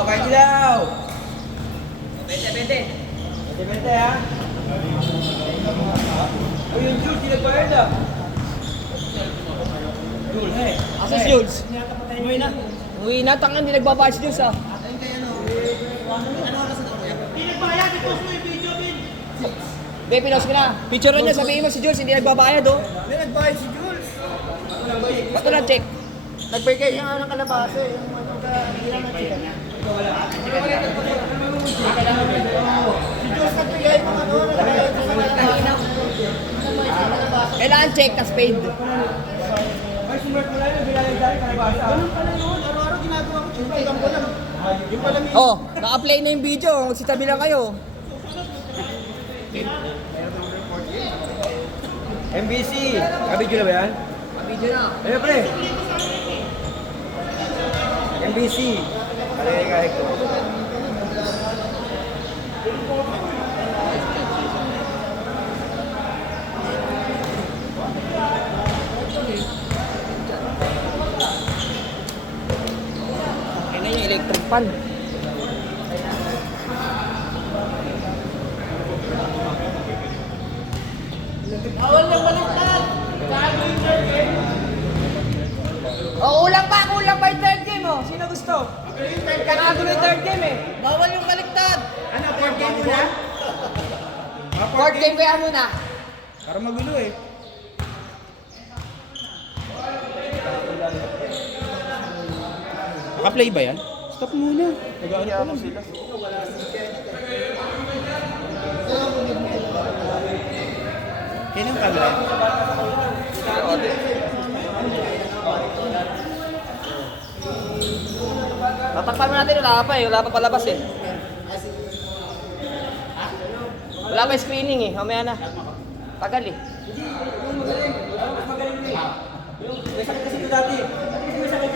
Okay, dilaw. 20-20. 20 ha. O yung Jules, pinagbayad ah. Jules, Asa si Jules? umuwi na. Uwi na, tangan, hindi nagbabayad si Jules ah. Pinagbayad, i-post mo yung video, Bin. Be, pinost ko na. Picture niya, sabihin mo si Jules, hindi nagbabayad oh. May nagbayad si Jules. Ba't ko na-check? Nagbigay siya nga ng kalabasa eh. Yung ano ka, hindi lang na-check. Si Jules nagbigay ng ano, nagbayad sa kalabasa. Kailangan check, tas paid. Ay, sumert mo lang yung bilayag dahil kalabasa. Ganun pala yun. Araw-araw ginagawa ko. Chinikitan ko lang. Yung pala may... Oh, naka-play na yung video. Magsitabi lang kayo. MBC. Kabidyo na ba yan? Video na. Ayun pre. MBC. Kahit ko. Ayun na yung electric fan. Bawal na baliktad. Gago yung third game. Oh, kulang pa yung third game oh. Sino gusto? Gago yung third game eh. Bawal yung baliktad. Ano, fourth game muna? Fourth game kaya muna. Para magulo eh. Naka-play ba yan? Stop muna. Nag-ano pa lang sila. Kaya yung camera? Tatakpan mo natin, wala pa eh. Wala pa palabas eh. Wala pa screening eh. Mamaya na. Tagal eh. May sakit kasi ito dati.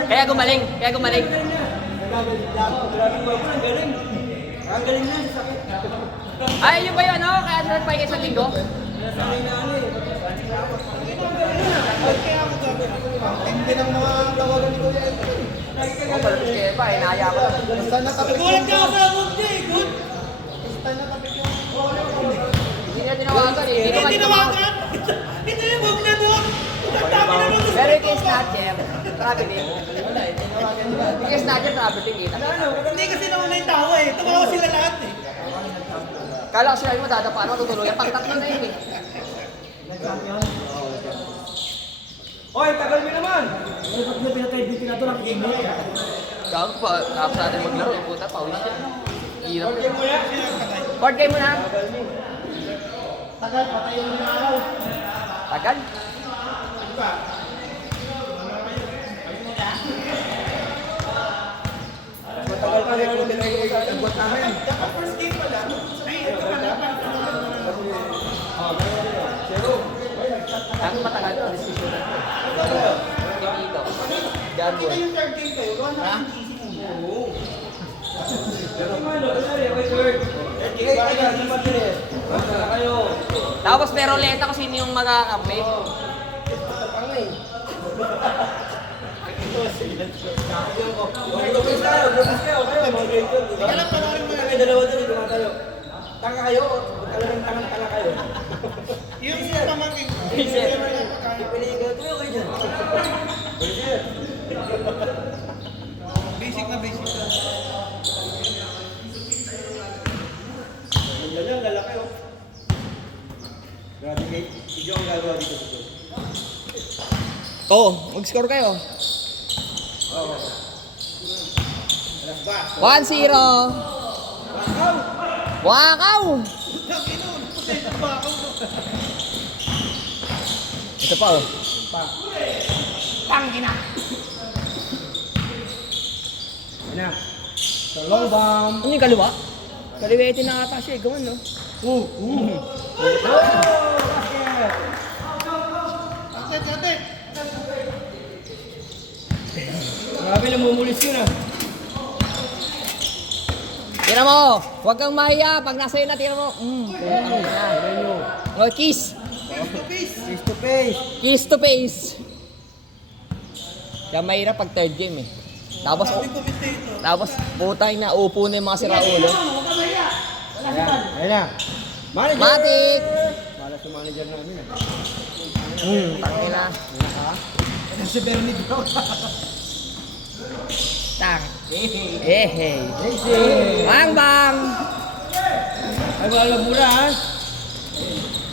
Kaya gumaling. Ang galing na, sakit. Ay, yun ba yun ano? Kaya nagpay kayo sa linggo? Hindi ng mga tawagan ni Kuya. Oo, palabas kayo pa. Inaya ko lang. Basta nakapit. Nagulat ka sa mukti, good. Basta nakapit yung... Hindi na tinawagan eh. Hindi tinawagan. Ito yung move na doon. Pero yung kay Snatcher, traveling. Yung kay Snatcher, traveling eh. Hindi kasi nauna yung tawa eh. Tumawa sila lahat eh. Kala ko sila mo dadapaan mo, tutuluyan. Pang-tatlo na yun eh. Hoy, tagal mo naman! Pag na pinatay-dito na ito, nakikinig. Gago pa, tapos natin maglaro. Puta, pawis yan. Hirap. Fourth game mo yan. Fourth game mo na. Tagal, patay yung araw. Tagal. Matagal pa rin ang nag-agwat namin. First game pala. Ay, ito pala. Ang matagal to, diskusyon na. Dito. Gago. Kita yung third game kayo. Gawa na ang GC mo. Tapos may roleta kung sino yung magkakampi. Alam pa rin mo na may dalawa doon, ito tayo. Tanga kayo, tanga kayo. Yung pamangking. Ipiliin ka, tuyo kayo dyan. Basic na basic. Yan yung lalaki oh. Grabe kay, si Joe ang gagawa dito sa goal. Oo, mag-score kayo. Oo. 1-0. Wakaw! Ito pa, oh. Tangina! Yan na. So, long bomb. Ano yung kaliwa? Kaliwetin na ata siya, gawan, no? Basket! Grabe, namumulis yun ah. Tira mo! Huwag kang mahiya. Pag nasa iyo na, tira mo. Oh, kiss. Face to face. Kiss to face. Kaya mahirap pag third game eh. Tapos putay na upo na yung mga siraulo. Ayan na. Manager! Matik! Malas yung manager namin ah. Tangina. Si Bernie daw. Tang. Hey. Bang bang. Ay, wala mura ha.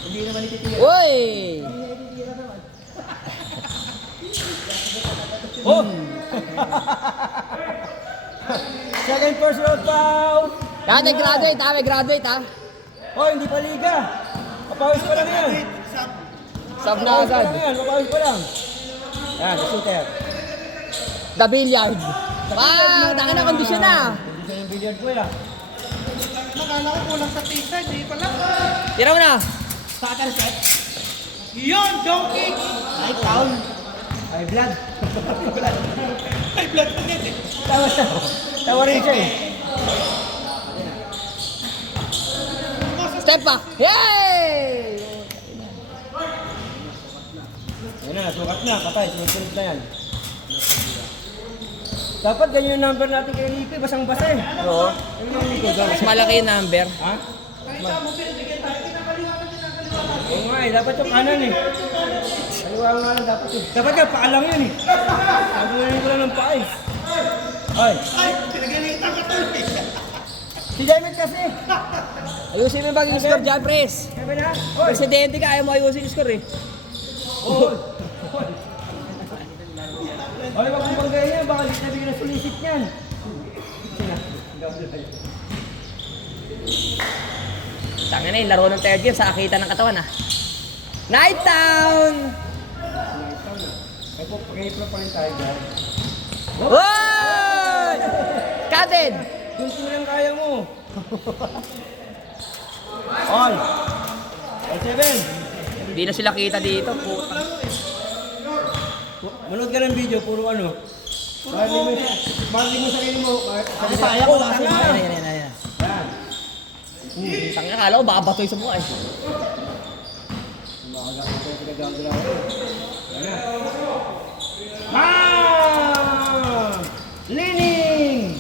Hindi naman ititira. Uy! Oh! Second personal foul! May graduate ha. Oh, hindi pa liga. Papawis pa lang yan. Sub na Papawis pa agad. lang yan. Papawis pa lang. Yan, the shooter. The billiard. Taka na kondisyon na. Hindi yung billiard ko yan. Nakala ko kulang sa tisa, di pala. Tira mo na. Starter set. Yun, donkey! Ay, foul. Ay, blood. Ay, blood na yan eh. Tawa rin siya eh. Step back. Yay! Yan na, nasukat na. Patay, sunod na yan. Dapat ganyan yung number natin kay Ricky. Basang-basa eh. Oo. Ano yung Ricky? Mas malaki yung number. Ha? Oo nga eh, dapat yung kanan eh. Kaliwa nga lang dapat eh. Dapat nga, paalang yun eh. Nagulungin ko lang ng paa eh. Ay, Ay, pinagalitan ka tuloy. si Jamet kasi. Ayusin mo yung bagay score dyan, pres. Sabi na, oy. Presidente ka, ayaw mo ayusin yung score eh. Oy. Oy, wag mong banggayin yan. Baka sabi ka na sulisit niyan. Tanga na yung laro ng third game sa akita ng katawan ah. Night Town! Ay po, pag-i-pro pa rin tayo dyan. Woy! Kated! Yung lang kaya mo. Oy. Ay, 7. Hindi na sila kita dito. Putang. Manood ka ng video, puro ano. Marli mo sarili mo. Sabi Sayang ko, ko lasa kasi. na. Ayan. Tanga, kala ko baka batoy sa mukha eh. Umaga ko ito pinagagalaw ko. Yan na. Bam! Lining!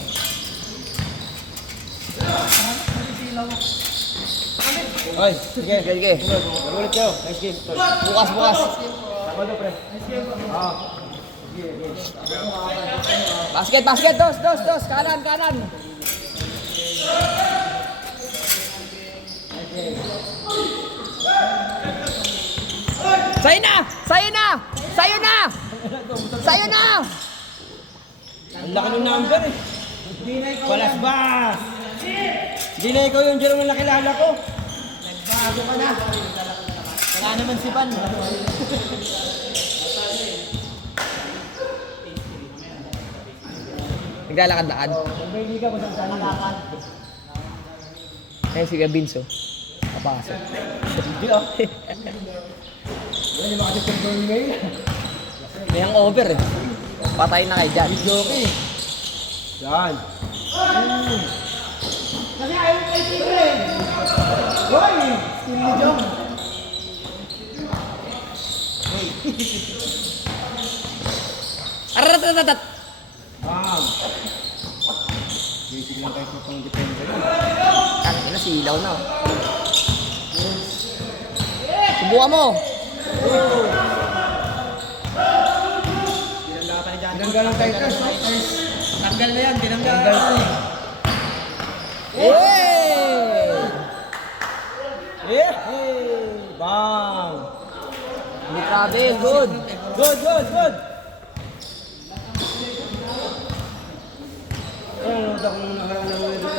Oy, sige. Sige. Laro ulit kayo. Nice game. Tol. Bukas. Sabado, pre. Ah. Basket. Dos. Kanan. Sa'yo na! Ang laki ng number eh. Walas ba? Hindi na ikaw yung Jerome na nakilala ko. Nagbago ka na. Wala naman si Van. Naglalakad-lakad. May liga ba sa sana? Ayun si Gabinso. Papasok. Hindi ah. Hindi makasip yung goal ngayon. May hangover eh. Patay na kayo dyan. Jockey. Yan. Kasi ayaw kay Tigre. Hoy! Skill ni Jong. Arratatatat! Bam! Basic lang kayo sa pang defender. Ano na, silaw na oh. Subukan mo! Tinanggal ang Titans. Tanggal na yan, Tinanggal tinanggal. na. Hey! Yeah! Bam! Hindi grabe, good! Good! Ayan, nanood ako nung nakaraan na mga dito.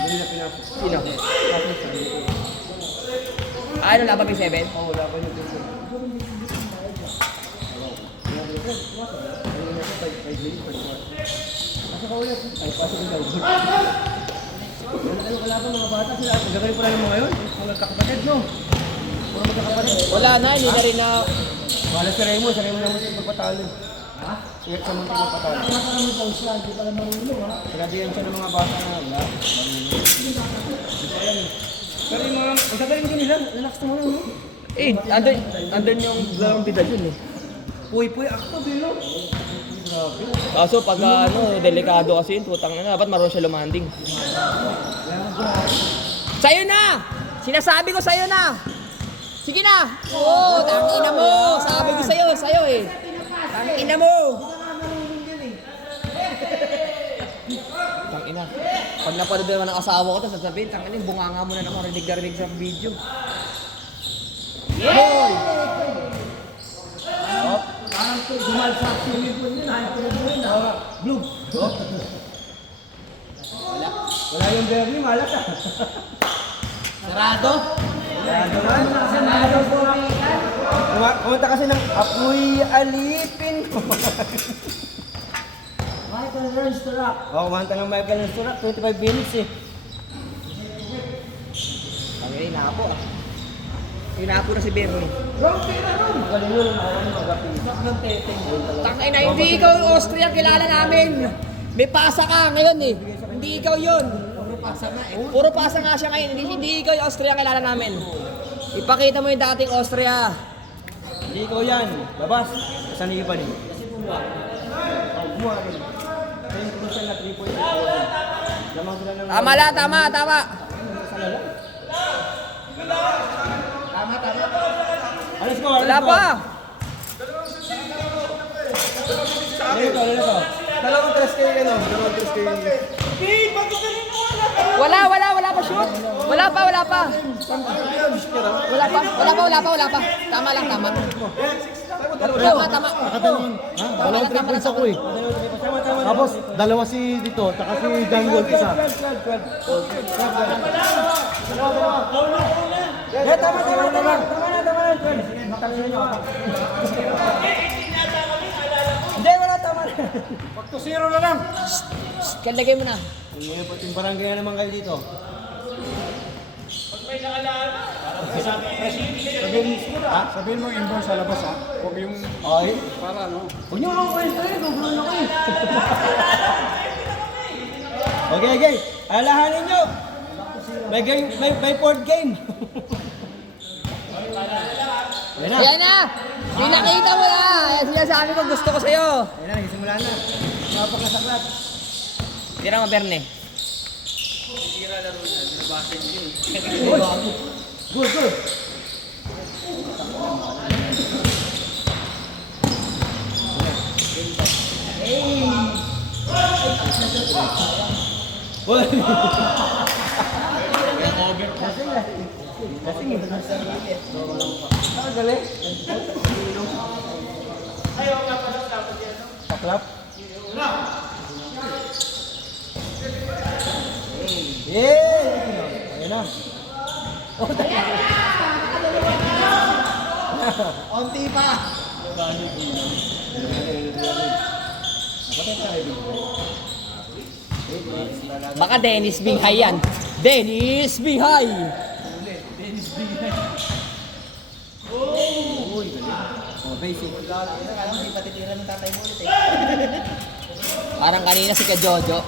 Hindi na pinapos. Sino? Ano, laban kay 7? Oo, wala pa yung gusto. Asa ka ulit? Ay, pasok yung daw. Wala pa mga bata sila. Gagawin pala ng mga yun. Mga kakapatid, no? Mga magkakapatid. Wala na, hindi na rin na... Wala si Raymond. Si Raymond naman siya magpatalo. Ha? Siya sa muntik magpatalo. Nakakaroon daw siya, hindi pala marunong ha. Sinabihan siya ng mga bata na wala. Pero yung mga... Ang gagawin ko nila. Relax na muna, no? Eh, andun yung larong bida dun eh. Puy, ako, Bilo. Kaso pag delikado kasi yun, putang na, dapat marunong siya lumanding. Sa'yo na! Sinasabi ko sa'yo na! Sige na! Oo, tangina mo! Sabi ko sa'yo eh. Tangina mo! Tangina. Pag napanood naman ng asawa ko to, sasabihin, tangina yung bunganga mo na naman, rinig na rinig sa video. Yay! Parang gumal sa swimming pool yun, ayaw ko na doon ha. Blue. Wala yung Bernie, malas ah. Sarado? Sarado po yan. Kumanta kasi ng apoy alipin. Michael learns to rock. Kumanta ng Michael ng Surak, 25 minutes eh. Tangina, inapo ah. Inapo na si Bernie. Galing nun, magaling Tangina, hindi ikaw yung Austria, kilala namin. May pasa ka ngayon eh. Hindi ikaw yun. Puro pasa nga siya ngayon. Hindi ikaw yung Austria, kilala namin. Ipakita mo yung dating Austria. Hindi ikaw yan. Labas. Saan iba rin? Gumawa rin. Kaya yung crucial na 3 points. Lamang sila ng... Tama lang, tama. Alis ko, Wala pa. Dito. Dalawang 3K ano? Dalawang 3K. Wala pa shoot. Wala pa. Wala pa. Tama lang. Tama. Dalawang 3 points ako eh. Tapos, dalawa si dito, taka si John Gold isa. Tama na. Hindi, wala tama na. Pag to zero na lang. Kalagay mo na. Hindi, pati yung barangay naman kayo dito. Sabihin mo inbound sa labas ha. Huwag yung Ay. para ano. Huwag niyo ako kwento eh. Gugulo na kayo. Okay. Alahanin niyo. May board game. Yan na. Yan na. Pinakita mo na. Yan sinasabi ko gusto ko sa'yo. Yan na, simula na. Napakasaklat. Tira mo, Berne. Good. Galing. Paklap. Ayan na. Onti pa. Baka Dennis Binghay yan. Dennis Binghay! Basic. Parang kanina si Kajojo.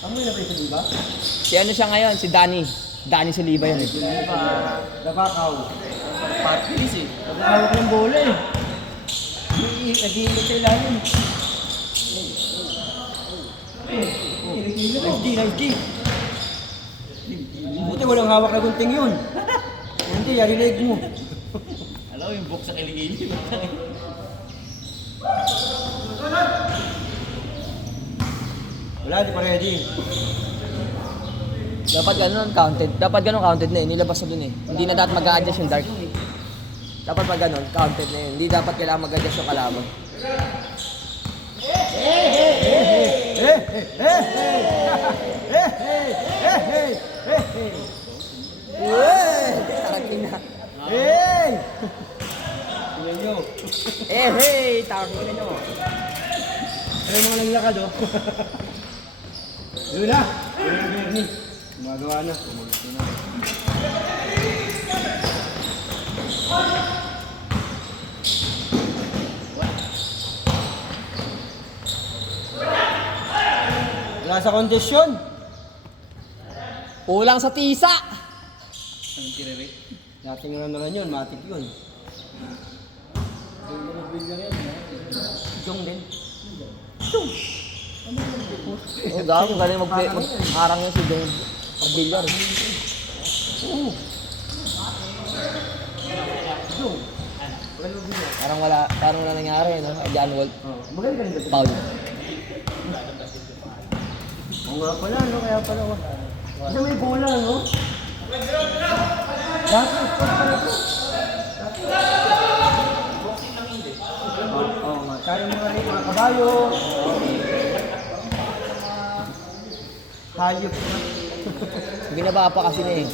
Ang may napay sa diba? Si ano siya ngayon? Si Danny. Danny Soliva yun eh. Dabakaw. Patris eh. Nagkahawak ng bola eh. Nag-iinit sa ilalim. Nice D. Buti walang hawak na gunting yun. Hindi, yari leg mo. Alam mo yung box sa kiligili. Wala, di pa ready. Dapat ganun counted. Dapat ganun counted na eh. Nilabas na dun eh. Hindi na dapat mag-a-adjust yung dark. Dapat pag ganun, counted na yun. Hindi dapat kailangan mag-adjust yung kalaban. Tarantino. Eh, hey! Tawagin na nyo. Ayun naman ang lakad, oh. Yun na. Yun na, Bernie. Gumagawa na. Wala sa kondisyon. Kulang sa tisa. Anong tirere? Dating naman yun, matik yun. Jong din. Oh, gago, galing mag-harang yun si Dong Pagbilyar. Parang wala nangyari, no? Diyan, Walt. Magaling ka rin dito. Paul. Oo nga pala, no? Kaya pala. Kasi may bola, no? Dati, pala ito. Oo nga. Tayo mga kabayo. Hayop na. Binaba pa kasi na eh.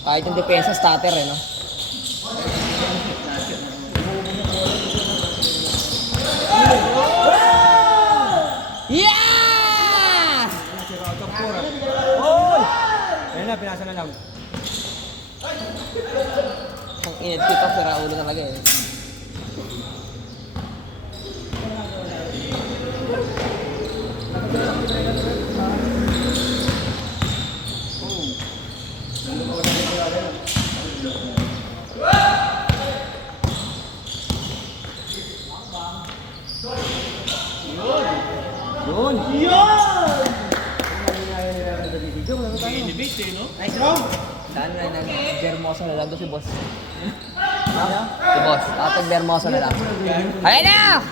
Kahit yung depensa starter eh, no? Yeah! Oy! Ayun na, pinasa na lang. Ang init ko sira ulo talaga eh. Yun! Nice wrong! Saan na nag-Bermosa na lang doon si boss? Si boss, tatag Bermosa na lang. Ayun na!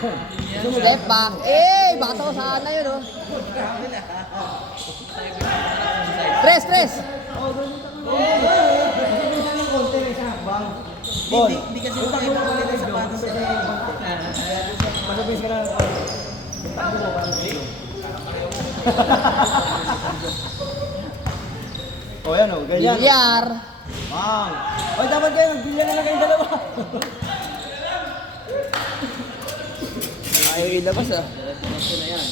Step back. Eh, bata ko sana yun, oh. Tres! Ball. Hindi kasi makita ko nila sa patos sa masabis ka na. O yan o, ganyan. Bilyar. Wow! Oy, dapat kayo, magbilya na lang kayong dalawa. Ayaw ilabas, ah. Ito na yan.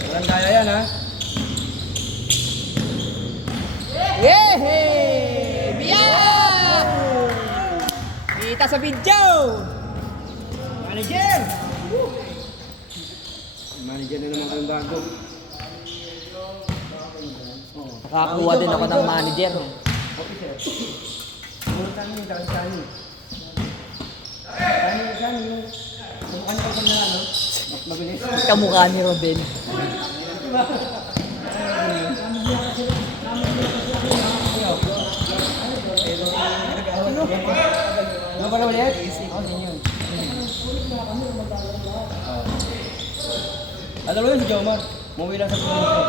Walang daya yan, ha? Yehey! Biyak! Kita sa video! Manager! Manager na naman kayong bago. Nakakuha din ako ng manager. Officer. Muna tayo yung sani. Sani yung... Kung ano ka na no? Mas mabilis. Kamukha ni Robin. Ano ba na ulit? Oo, yun. Alam mo yun si Jomar, umuwi lang sa probinsya.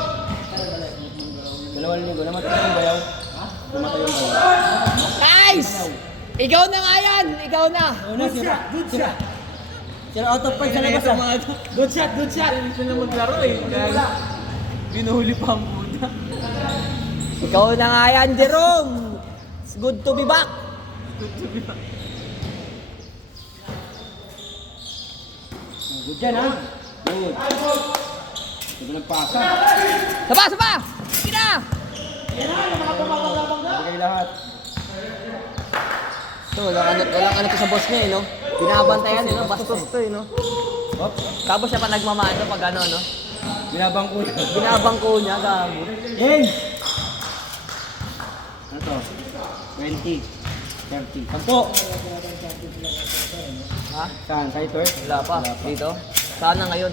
Dalawang linggo, namatay yung bayaw. Namatay yung bayaw. Nice! Ikaw na nga yan! Ikaw na! Good shot! Sira out of point sa labas ah. Good shot! Gusto na maglaro eh. Kaya binuhuli pa ang puta. Ikaw na nga yan, Jerome! It's good to be back! Good yan ha. Good. Ito ng pasa. Saba! Sige na! Sabi kayo lahat. Ito, walang ano to sa boss niya eh, no? Binabantayan eh, no? Bastos to eh, no? Hop. Tapos siya pa nagmamano pag ano, no? Binabang ko yun. Binabangko niya, gago. Game! Ano to? 20. 30. Sampo! Ha? Saan? Sa ito eh? Wala pa. Dito? Sana ngayon.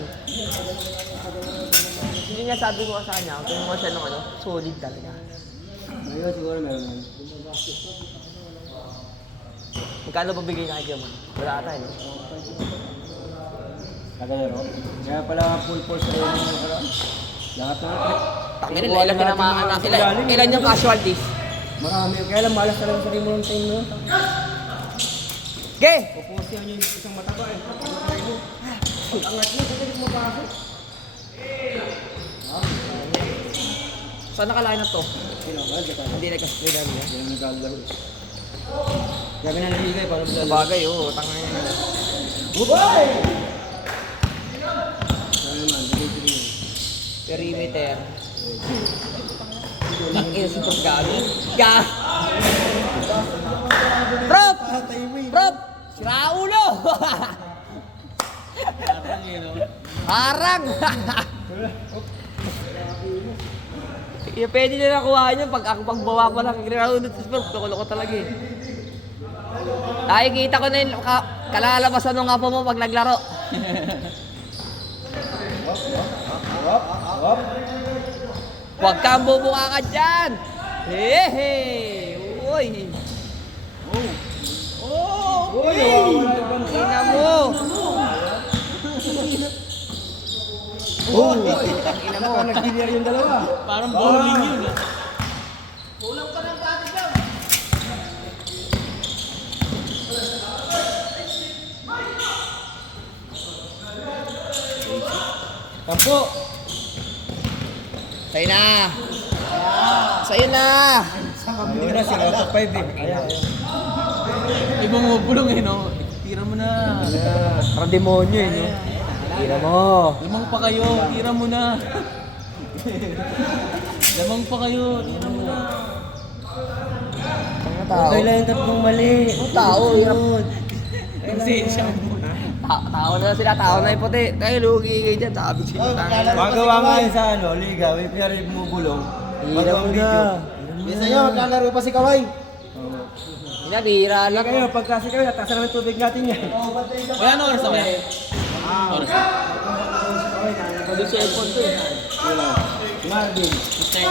Hindi niya sabi ko sa kanya, kung mo siya nung ano, solid talaga. Ngayon siguro meron na. Magkano ba bigay niya kay Kiyaman? Wala ata eh, no? Tagalaro. Kaya pala full force sa rin yung karoon. Lahat na. Tangin nila, ilan tinamaan na. Ilan yung casualties? Marami. Kaya lang malas talaga sa rin mo ng time nun. Okay! Pupusi niyo yung isang mataba eh. Ang angat niya, kasi mo pa ako. Saan nakalain na to? Kailangan, Japan. Hindi nagka-spray dami niya. Yan ang naglalaro. Gabi na nabigay para maglalaro. Sabagay, oo. Tanga na. Bubay! Ano naman, dali-dali. Perimeter. Ang ina si Prof. Gabi. Prof! Prof! Sira ulo! Harang! Pwede nyo nakuha nyo pag ako pagbawa pa lang. Ground sa Prof. Loko-loko talaga eh. Nakikita ko na yung kalalabasan ng apo mo pag naglaro. Huwag kang bumuka ka dyan! Hehe! Uy! Ina mo! Ina mo! Nag-clear yung dalawa. Parang bowling yun ah. Tampo! Sa'yo na! Sa'yo na! Yun na, sila top 5 eh. Ayan. Iba mo bulong eh, no? Tira mo na. Parang demonyo eh, no? Tira mo! Lamang pa kayo, tira mo na. Lamang pa kayo, tira mo na. Ang tao. Kailan yung tatlong mali. Ang tao, hirap. Konsensya mo. Tao na sila, tao na yung puti. Tayo, lugi kayo dyan. Sabi ko sila. Magawa nga yun sa ano, liga. May pinarib mo bulong. Magawang video. Bisa nyo, maglalaro pa si Kaway. Hinabira lang. Kayo, pagka si Kaway, nataas naman tubig natin yan. Wala na oras na ba yan? Oras na. Pwede sa airport to eh. Marvin. 6:30.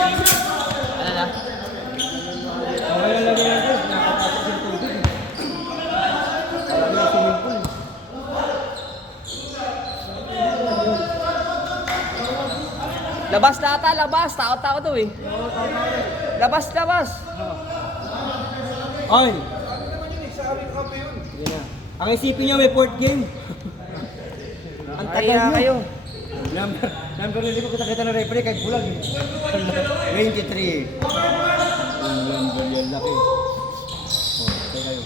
Ano na? Okay lang lagi natin. Nakapasok yung tubig. Marami yung swimming pool. Labas na ata, labas. Tao-tao to eh. Labas, labas. Oy! Yan na. Ang isipin nyo, may port game. Ang tagal Kaya nyo. kayo. Number hindi ko kita ng referee kahit bulag eh. 23. Number yan laki. Oh, tayo kayo.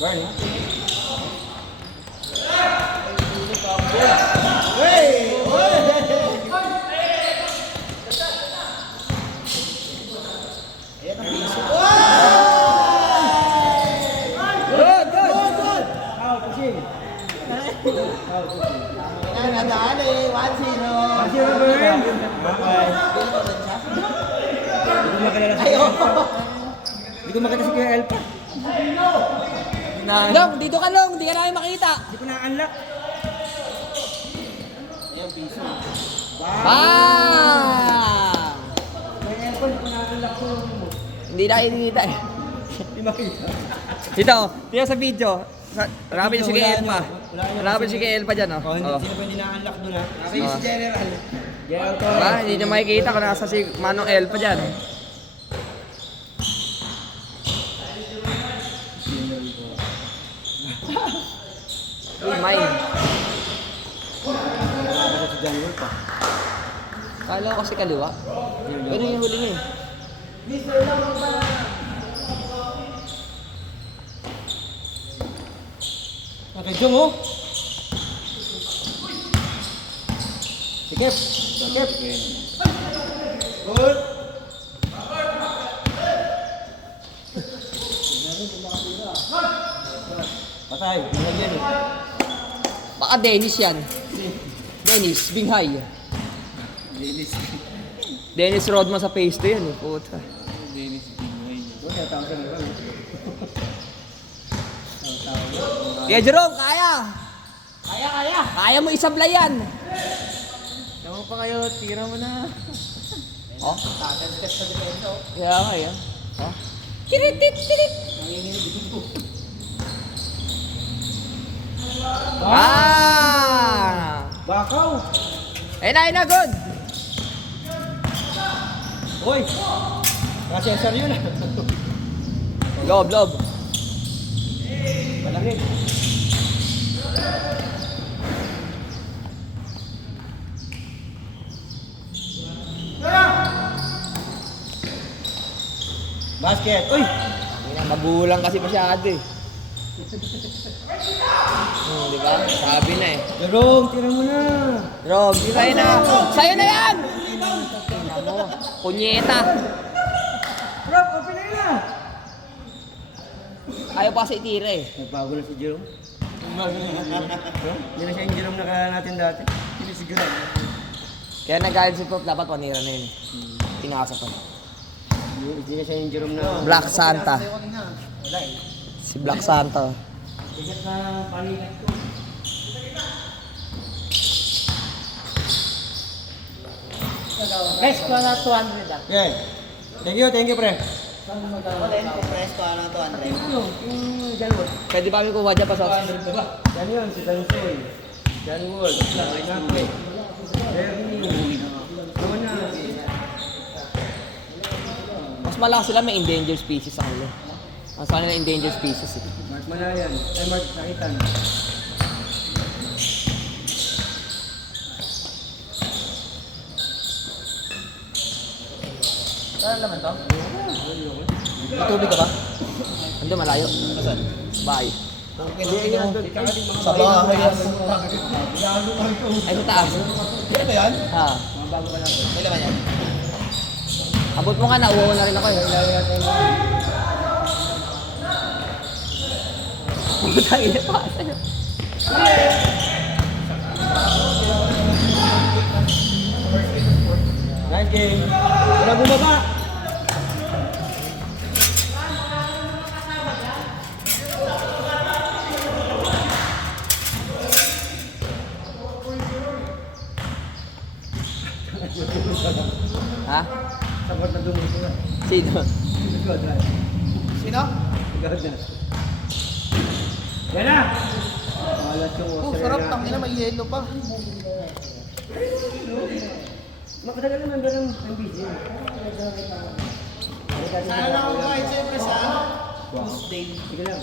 Barney. Hey! Good, good! Out, pushing. Out, pushing. Nadaan eh, 1-0. 1-0 burn. Okay. Hindi ko makilala si Kuya Elpa. Hindi ko makita si Kuya Elpa. Long, dito ka Long. Hindi ka namin makita. Hindi ko na-unlock. Ah! Kuya Elpa, hindi ko na-unlock ko. Hindi nakikita eh. Hindi makita. Dito, dito sa video. Rapid si Kael pa. Rapid si Kael pa dyan, oh. Oh, hindi Oh. sila pwede na-unlock doon ha. Kasi Oh. si General. General to. Diba? Hindi nyo makikita kung nasa si Manong El pa dyan. Uy, mine. Si General pa. Kala ko kasi kaliwa. Pero yung huli niya eh. Nakajong oh. Sikip. Sikip. Good. Patay. Nilagyan eh. Baka Dennis yan. Dennis, Binghay. Dennis Rodman sa face to yan eh. Puta. Wala, tawag ka nila. Kaya Jerome, kaya! Kaya mo isablay yan! Lamang pa kayo, tira mo na. Oh? Kaya nga yan. Oh? Tiritit, tirit! Ah! Bakaw. Ayun na, good! Hoy! Naka-sensor yun. Loob, loob. Malamig. Basket. Uy! Magulang kasi masyado eh. Di ba? Sabi na eh. Jerome, tira mo na. Rob, sa'yo na. Sa'yo na yan! Tingnan mo. Punyeta. Rob, open na yun. Ayaw pa kasi itira eh. Nagbago na si Jerome. Hindi na siya yung Jerome na natin dati. Hindi si Jerome. Kaya nagalit si Prof, dapat panira na yun. Tinasa pa. Hindi na siya yung Jerome na... Black Santa. Si Black Santa. Bigat na panigat ko. Guys, ko na 200 ah. Yeah. Thank you, pre. Pwede ba kami kuha dyan pa sa Yan yun, si Dansoy. John Wall. Nape. Jeremy. Ano na? Mas malakas sila, may endangered species ang ulo. Mas kanila endangered species eh. Mark Manayan. Ay, Mark Sakitan. Saan naman to? May tubig ka ba? Ando, malayo. Saan? Bye. Sa bahay yan. Ay, sa taas. Kaya ba yan? Ha. Kailan ba yan? Abot mo nga na, uuwi na rin ako eh. Puta, ina pa sa'yo. Nice game. Wala bumaba. Ha? Sagot na dumito na. Sino? Good, right. Sino? Good na. Yan na! Malas yung Australia. tangina, may yelo pa. Makatagal naman ba ng busy? Sana na ako kahit siyempre sa Tuesday. Sige lang.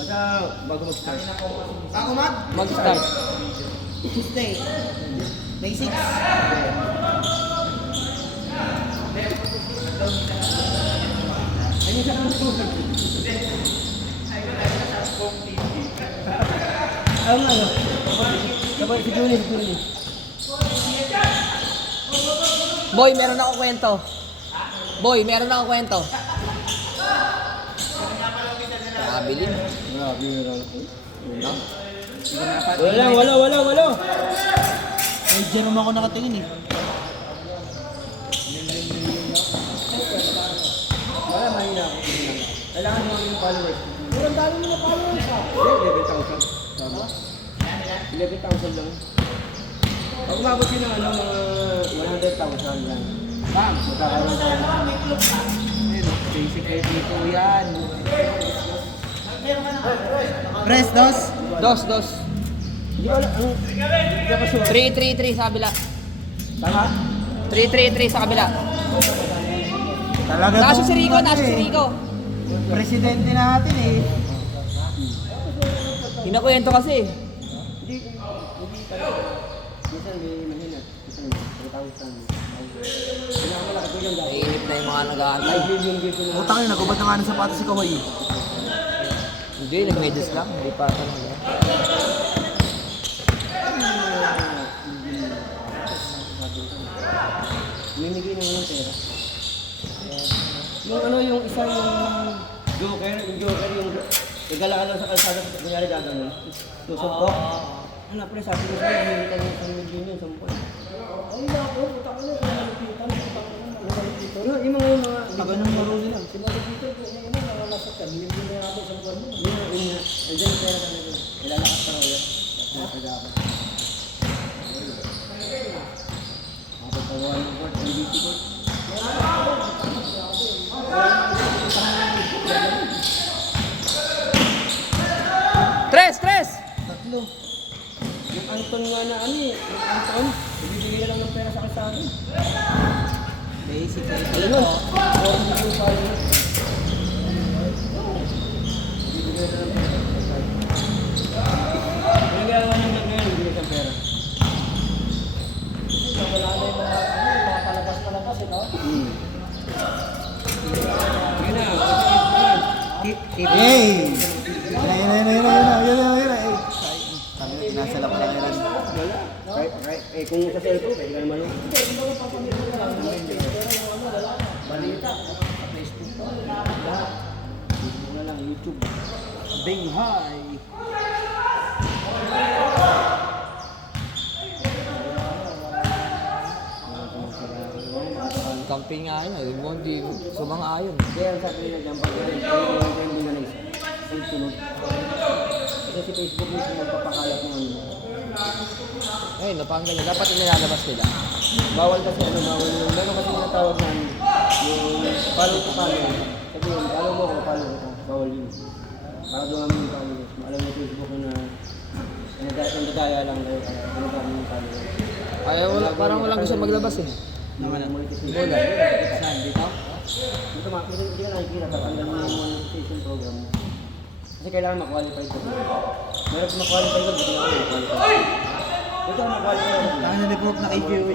Basta bago mag-start. Ako mag? Mag-start. Tuesday. May 6. Ay, minsan ang susunod. Ano? Sabay, si Julie. Boy, meron ako kwento. Boy, meron ako kwento. Nakabili. Grabe yun lang. No? Wala. Ay, dyan naman ako nakatingin eh. Wala, mahina. Kailangan mo yung followers. Ang dami mo na followers ha. 11,000. Tama? 11,000 lang. Pag umabot yun ng mga 100,000 lang. Bam! Magkakaroon tayo. Basic kay dito yan. Press, dos. Dos. Hindi ko alam. Hindi ka pa sure. 3-3-3 sa kabila. Tama? 3-3-3 sa kabila. Talaga Nasa si Rico. Presidente natin eh. Hinakwento kasi. Hindi talaga. Minsan may mahina. Minsan may 3,000. Pinakamalaki ko yung dahil. Nainip na yung mga nag-aantay. Yung dito na. Utang yun, nagubad na nga ng sapatos si Kahoy. Hindi, nag-medyas lang. Hindi pa ito. Mimigay naman ng pera. Yung ano, yung isa yung joker, yung igala ka lang sa kalsada, kunyari gagawin. Susumpo. Ano, pre, sabi ko sa'yo, humingi ka ng 1 million yun, 10. Ay, naku, puta ka na, kung malupitan, ano, yung mga Taga ng maruli lang. Yun, andyan yung pera ka na doon. Ilalakas ka raw yan. Nasa Kapagpagawa ng court, ng BT court. Tres! Tatlo. Yung Anton nga na ano eh, yung Anton, ibibigay na lang ng pera sa kalsada. Ayun nun. Yung ginagawa niya ngayon, hindi siyang pera. Yun na, Hey! Yun na. Tinasala ko lang yan. kahit kung sa cellphone, pwede ka naman yun. Balita. Facebook na lang, YouTube. Bing high! Camping nga yun. Ayun mo, hindi. Sumang ayon. Kaya ang sabi nila dyan, pag hindi na naisip, sunod. Kasi si Facebook mismo magpapakalat ng ano. Ayun, napanggal na. Dapat inilalabas nila. Bawal kasi ano, bawal yung gano'n kasi tinatawag na ano, yung follow to follow. Sabi yun, follow mo ako, follow ko. Bawal yun. Para dumami yung followers. Alam mo Facebook na nagdadaya lang kayo, ano dami yung followers. Ay, parang walang gusto maglabas eh. Naman ang monetization. Wala. Saan? Dito? Dito hindi ka nakikita, tatanggal mo yung monetization program mo. Kasi kailangan ma-qualify ko. Meron kung ma-qualify ko, dito na ako ma-qualify. Dito ako ma-qualify ko. Ano na report na KQA ko?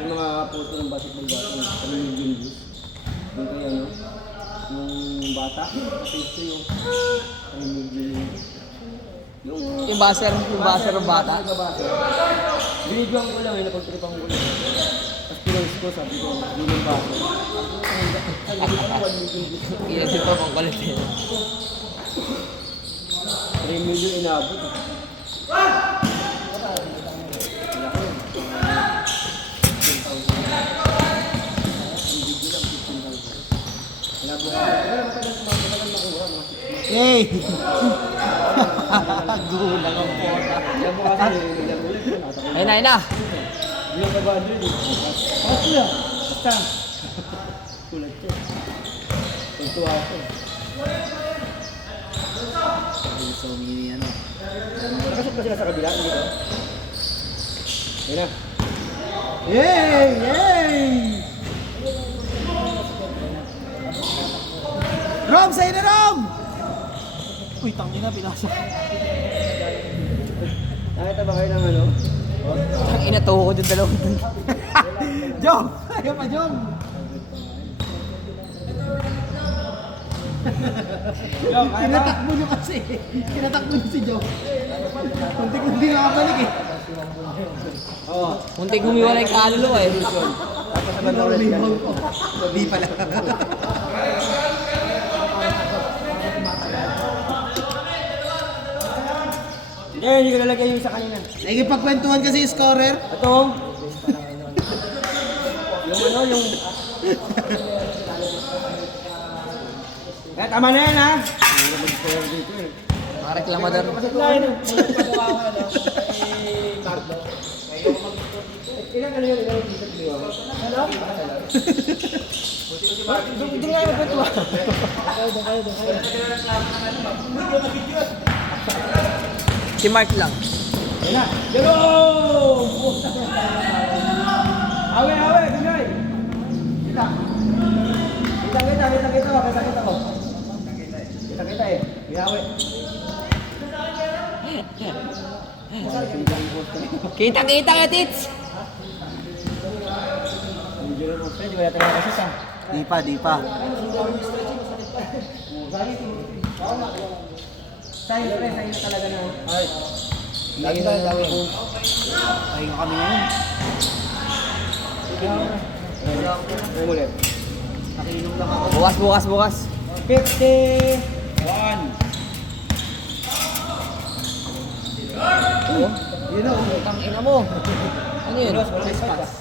Yung mga posto ng basketball batang, kami yung views. Yung kaya ano, yung bata, posto yung kami yung views. Yung baser ng bata. Binidyoan ko lang, napagtripan ko lang. Tapos pinost ko, sabi ko, yun yung baso. Iyan pa pang kulit eh. 3 million inabot. Hey! Gulang ang pota. Yan mo kasi, Ayun na, ayun na. bilang ka ba doon eh. Oh, kuya. Basta. Kulat siya. Tuntua ako. So, mini ano. Nakasot ba sila sa kabila? Hindi ba? Ayun na. Yay! Yay! Rom! Sa'yo na, Rom! Uy, tangina, pinasa. Nakita ba kayo ng ano? Ang inatuho ko din dalawa dun. Jom! Ayaw pa, Jom! Tinatakbo nyo kasi. Tinatakbo nyo si Jom. Kuntik hindi nakabalik eh. Oo. Muntik humiwalay kaluluwa eh. Tapos sa banda ulit yan. Di pala. Hindi ko nalagay yung isa kanina. Nagipagkwentuhan kasi yung scorer. Ito. Yung ano, yung... Tama na yan ha. Hindi na mag-score dito eh. Mga reklamador. Line. Ilan ano yun? Ilan yung t-shirt niyo? Ano? Doon nga yung patuwa. Si Mark lang. Ayun na. Jerome! Awe, awe, Pinoy! Kita. Kita ko. Kita eh. Biyawe. Kita ka, Tits! Yung Jerome of Fred, wala talaga kasi sa. Di pa. Tayo na talaga na. Ay. Lagi na gawin. Ay, kami ngayon. Ay, ulit. Nakiinom lang ako. Bukas. 51. Oh, Yun o. utang ina mo. Ano yun? Wala pass.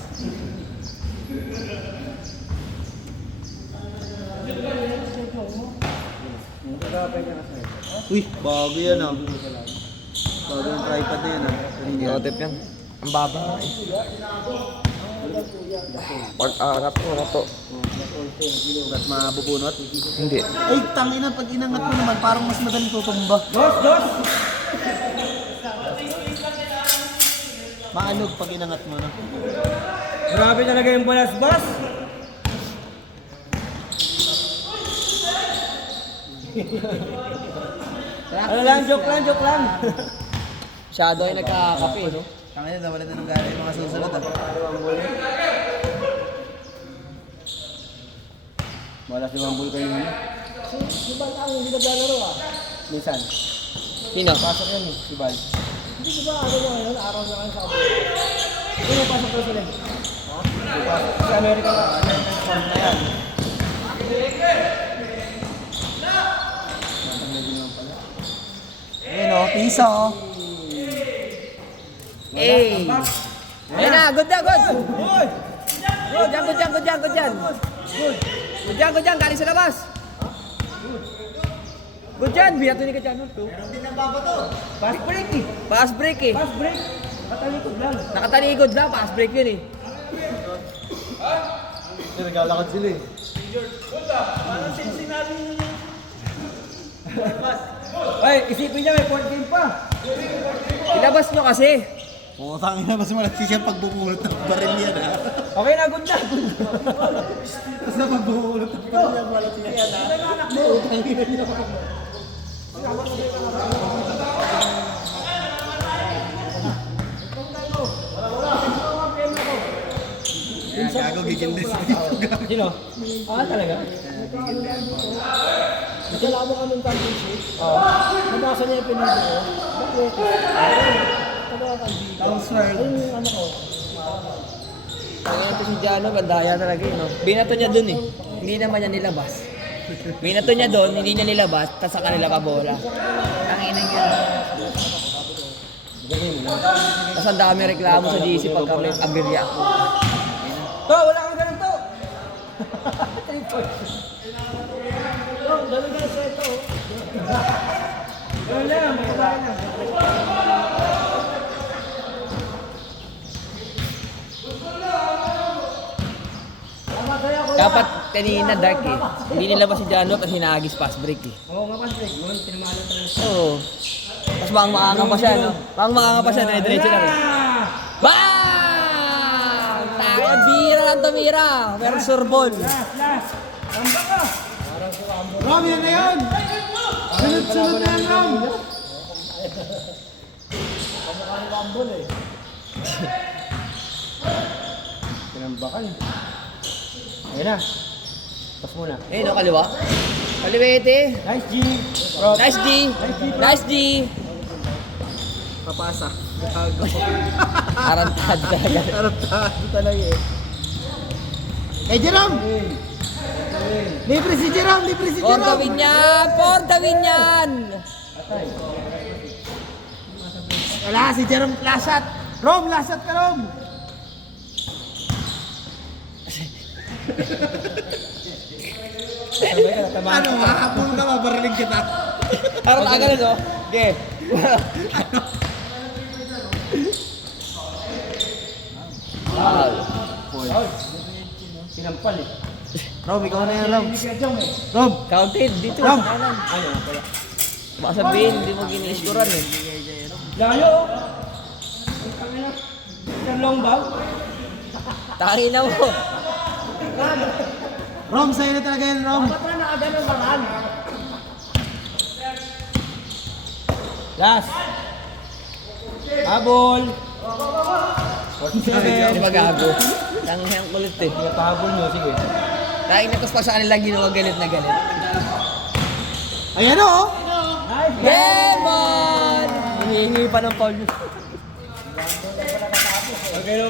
Uy, bago yan ah. Bago yung tripod na yan ah. Yotip yan. Ang baba. Pag-arap ko na to. Ba't mabubunot? Hindi. Ay, tangina, pag inangat mo naman, parang mas madaling tutumba. Dos! Maanog pag inangat mo, no? Grabe talaga yung balas-bas. Ano lang, joke lang, joke lang. Shadow ay nagkakape, no? Tangin na, nawalan na ng gala yung mga susunod. Wala si Mambul kayo yun. Si Bal ang hindi naglalaro ah. Minsan. Sino? Pasok yan eh, si Bal. Hindi ko ba ano mo ngayon, araw na kayo sa kapatid. Hindi mo pasok daw sila. Ha? Hindi pasok. Sa Amerika na, farm na yan. Ayun, oh, piso, oh. Eh. Ayun na, good na, good. Good yan, good yan, good yan, good yan. Good yan, good yan, galing sa labas. Good yan, binato ni Kajano. Meron din ang babato. Fast break eh. Pass break eh. Fast break. Matalikod lang. Nakatalikod lang, pass break yun eh. Naglalakad sila eh. Ay, isipin niya may 4 game pa. Ilabas nyo kasi. Putang ina, mas malaki siya pagbubulot ng baril yan, ha? Okay na, good na. Tapos na pagbubulot ng baril yan, malaki yan, ha? Putang ina niya. Gago, gigil din Sino? Ah, talaga? Nagkalaban kami ng championship. Oo. Nabasa niya yung pinili ko. Bakit? Counselor. Ayun yung ano ko. Ang ina to si Jano, gandaya talaga yun, no? Binato niya dun eh. Hindi naman niya nilabas. Binato niya dun, hindi niya nilabas, tapos sa kanila pa bola. Ang ina niya. Tapos ang dami reklamo sa GC pag kami abirya. To, wala kang ganun to. 3 points. Dami ka sa ito. Ganun lang, makabahan lang. Dapat kanina dark eh. Hindi nilabas si Jano at hinagis pass break eh. Oo nga, fast break. Yun, pinamahalan talaga. Oo. Tapos maanga pa siya, no? Maanga pa siya, dire-diretso lang eh. Bang! Tayo, bira lang tumira. Pero surbol. Last. Tamba ka. Ram, yan na yun! Sunod-sunod na yan, Ram! Pinambakan eh. Ayun na. Pas muna. Eh, no, kaliwa. Kaliwete. Nice G. Bro. Nice G. Nice G. Papasa. Arantad talaga. Tarantado talaga eh. Eh, Jerome! Libre si Jerome! Libre si For the Jerome! win yan! For the win yan! Wala, si Jerome lasat! Rom, lasat ka, Rom! Ano, mahapon ka, mabariling kita. Parang agad no? Okay. Pinampal eh. Rom, ikaw na yan, Rom. Rom! Counted dito. Ram! Sa kanan. Baka sabihin, hindi mo gini-scorean eh. Layo. Yung long ball. Tangin na mo. Rom, sa'yo na talaga yan, Rom. Last. Habol. 47. Hindi magago. Tangin ang kulit eh. Pahabol nyo, sige. Tangin na tapos pa sa kanila ginawa galit na galit. Ayan o! Nice. Demon! Hinihingi pa ng foul. Okay naman.